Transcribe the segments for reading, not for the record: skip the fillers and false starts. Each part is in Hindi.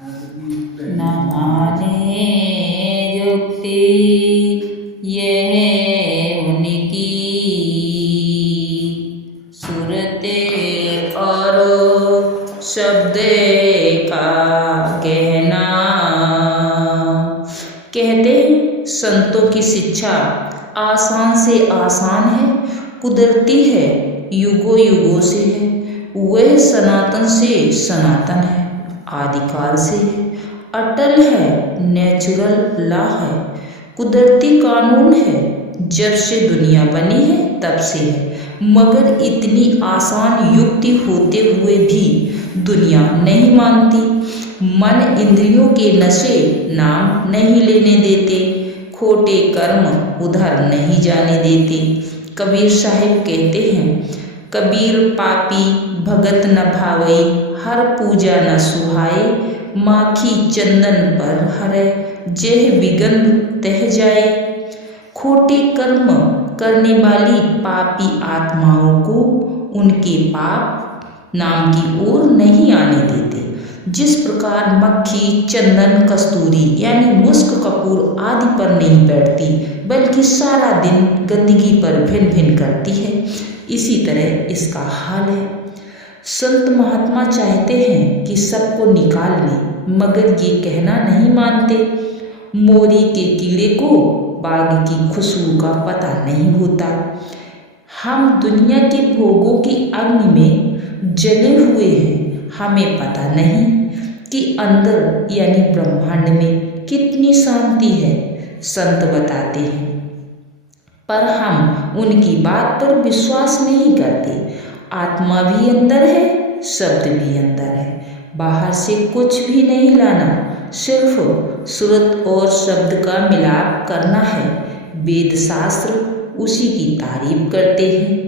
न माने जुक्ति यह उनकी, सुरते और शब्द का कहना। कहते संतों की शिक्षा आसान से आसान है, कुदरती है, युगों युगों से है, वह सनातन से सनातन है, आदिकाल से है, अटल है, नेचुरल लॉ है, कुदरती कानून है, जब से दुनिया बनी है तब से है। मगर इतनी आसान युक्ति होते हुए भी दुनिया नहीं मानती। मन इंद्रियों के नशे नाम नहीं लेने देते, खोटे कर्म उधर नहीं जाने देते। कबीर साहिब कहते हैं, कबीर पापी भगत न भावई, हर पूजा न सुहाए, माखी चंदन पर हरे, जेह विगंध तह जाए। खोटे कर्म करने वाली पापी आत्माओं को उनके पाप नाम की ओर नहीं आने देते। जिस प्रकार मक्खी चंदन कस्तूरी यानी मुस्क कपूर आदि पर नहीं बैठती, बल्कि सारा दिन गंदगी पर भिन भिन करती है, इसी तरह इसका हाल है। संत महात्मा चाहते हैं कि सबको निकाल लें, मगर ये कहना नहीं मानते। मोरी के कीड़े को बाग की खुशबू का पता नहीं होता। हम दुनिया के भोगों की अग्नि में जले हुए हैं, हमें पता नहीं कि अंदर यानी ब्रह्मांड में कितनी शांति है। संत बताते हैं, पर हम उनकी बात पर विश्वास नहीं करते। आत्मा भी अंदर है, शब्द भी अंदर है, बाहर से कुछ भी नहीं लाना, सिर्फ सुरत और शब्द का मिलाप करना है। वेद शास्त्र उसी की तारीफ करते हैं।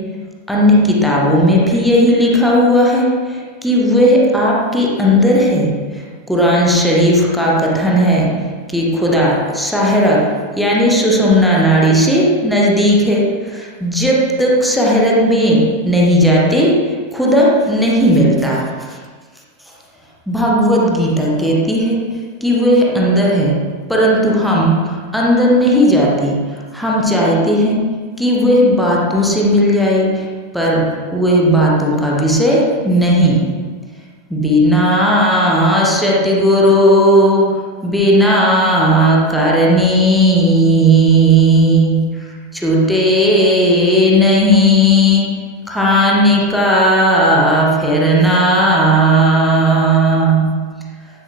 अन्य किताबों में भी यही लिखा हुआ है कि वह आपके अंदर है। कुरान शरीफ का कथन है कि खुदा शाहरग यानी सुषुम्ना नाड़ी से नज़दीक है। जब तक शाहरग में नहीं जाते खुदा नहीं मिलता। भागवत गीता कहती है कि वह अंदर है, परंतु हम अंदर नहीं जाते। हम चाहते हैं कि वह बातों से मिल जाए, पर वह बातों का विषय नहीं। बिना सतगुरु बिना करनी, छूटे नहीं खाने का फिरना।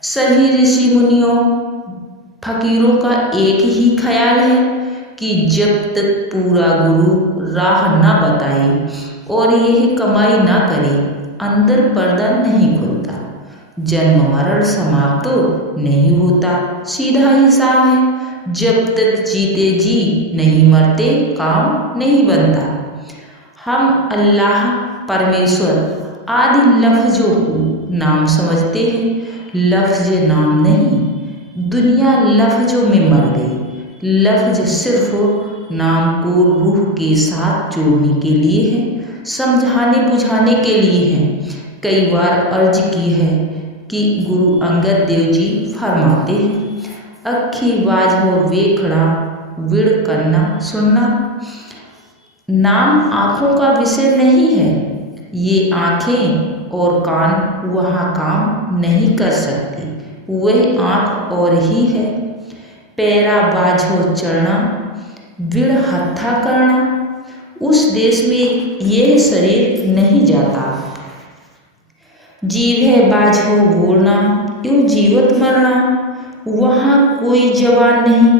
सभी ऋषि मुनियों फकीरों का एक ही ख्याल है कि जब तक पूरा गुरु राह ना बताए और यह कमाई ना करे, अंदर पर्दा नहीं खुलता, जन्म मरण समाप्त तो नहीं होता। सीधा हिसाब है, जब तक जीते जी नहीं मरते काम नहीं बनता। हम अल्लाह परमेश्वर आदि लफ्जों को नाम समझते हैं, लफ्ज नाम नहीं। दुनिया लफ्जों में मर गई। लफ्ज सिर्फ नाम को रूह के साथ जोड़ने के लिए है, समझाने बुझाने के लिए है। कई बार अर्ज की है कि गुरु अंगद देव जी फरमाते हैं, अखी बाज हो वेखड़ा विड़ करना सुनना। नाम आँखों का विषय नहीं है। ये आँखें और कान वहाँ काम नहीं कर सकती, वह आँख और ही है। पैरा बाज हो चढ़ना विड़ हत्था करना, उस देश में यह शरीर नहीं जाता। जीव है बाज हो बोलना यूं जीवत मरना, वहाँ कोई जवान नहीं,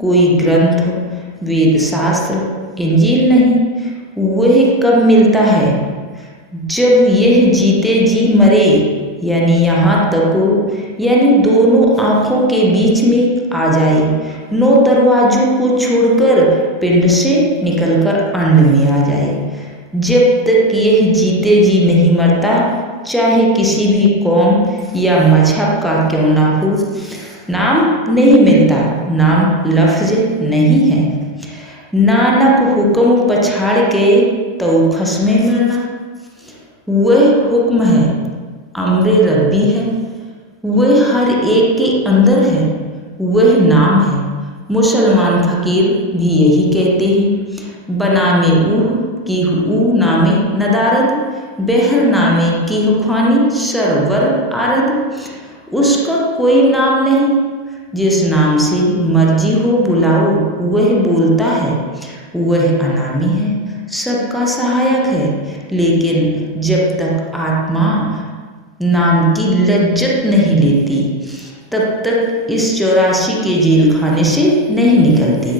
कोई ग्रंथ वेद शास्त्र इंजील नहीं। वह कब मिलता है? जब यह जीते जी मरे, यानी यहाँ तक यानी दोनों आँखों के बीच में आ जाए, 9 दरवाजों को छोड़कर पिंड से निकलकर अंड में आ जाए। जब तक यह जीते जी नहीं मरता, चाहे किसी भी कौम या मजहब का क्यों ना हो, नाम नहीं मिलता। नाम लफ्ज नहीं है। नानक हुक्म पछाड़ के तो खसमे मिलना, वह हुक्म है, अम्रे रब्बी है। वह हर एक के अंदर है, वह नाम है। मुसलमान फकीर भी यही कहते हैं। बनामे ऊह की ऊ नामे नदारद, बहर नामे की ख्वानी सरवर आरद। उसका कोई नाम नहीं, जिस नाम से मर्जी हो बुलाओ वह बोलता है। वह अनामी है, सबका सहायक है, लेकिन जब तक आत्मा नाम की लज्जत नहीं लेती तब तक इस 84 के जेल खाने से नहीं निकलती।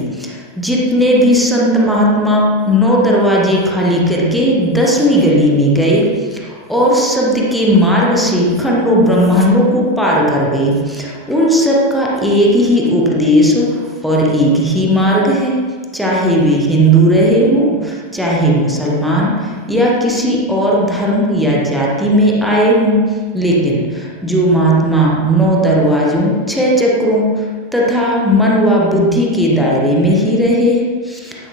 जितने भी संत महात्मा 9 दरवाजे खाली करके 10वीं गली में गए और शब्द के मार्ग से खंडों ब्रह्मांडों को पार कर गए, उन सब का एक ही उपदेश और एक ही मार्ग है। चाहे वे हिंदू रहे हों, चाहे मुसलमान या किसी और धर्म या जाति में आए हों, लेकिन जो महात्मा 9 दरवाजों 6 चक्रों तथा मन व बुद्धि के दायरे में ही रहे,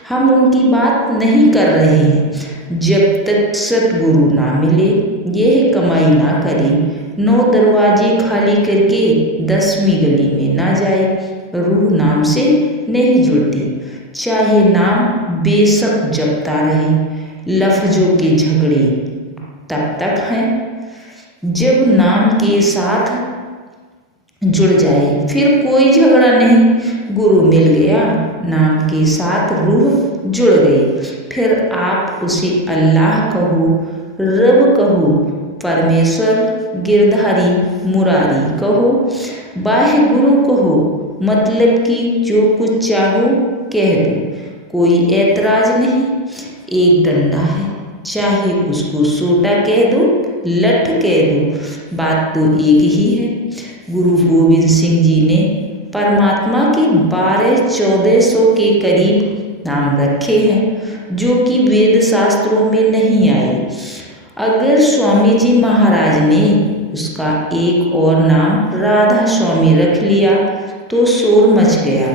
हम उनकी बात नहीं कर रहे हैं। जब तक सतगुरु ना मिले यह कमाई ना करे, 9 दरवाजे खाली करके 10वीं गली में ना जाए, रूह नाम से नहीं जुड़ती। चाहे नाम बेशक जपता रहे, लफ्जों के झगड़े तब तक हैं जब नाम के साथ जुड़ जाए, फिर कोई झगड़ा नहीं। गुरु मिल गया, नाम के साथ रूह जुड़ गई, फिर आप उसे अल्लाह कहो, रब कहो, परमेश्वर, गिरधारी, मुरारी कहो, बाह्य गुरु कहो, मतलब कि जो कुछ चाहो कह दो, कोई ऐतराज नहीं। एक डंडा है, चाहे उसको सोटा कह दो, लठ कह दो, बात तो एक ही है। गुरु गोविंद सिंह जी ने परमात्मा के 1200-1400 के करीब नाम रखे हैं, जो कि वेद शास्त्रों में नहीं आए। अगर स्वामी जी महाराज ने उसका एक और नाम राधा स्वामी रख लिया तो शोर मच गया।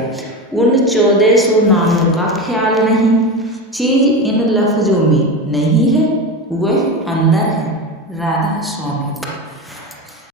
उन 1400 नामों का ख्याल नहीं। चीज इन लफ्जों में नहीं है, वह अंदर है, राधा स्वामी।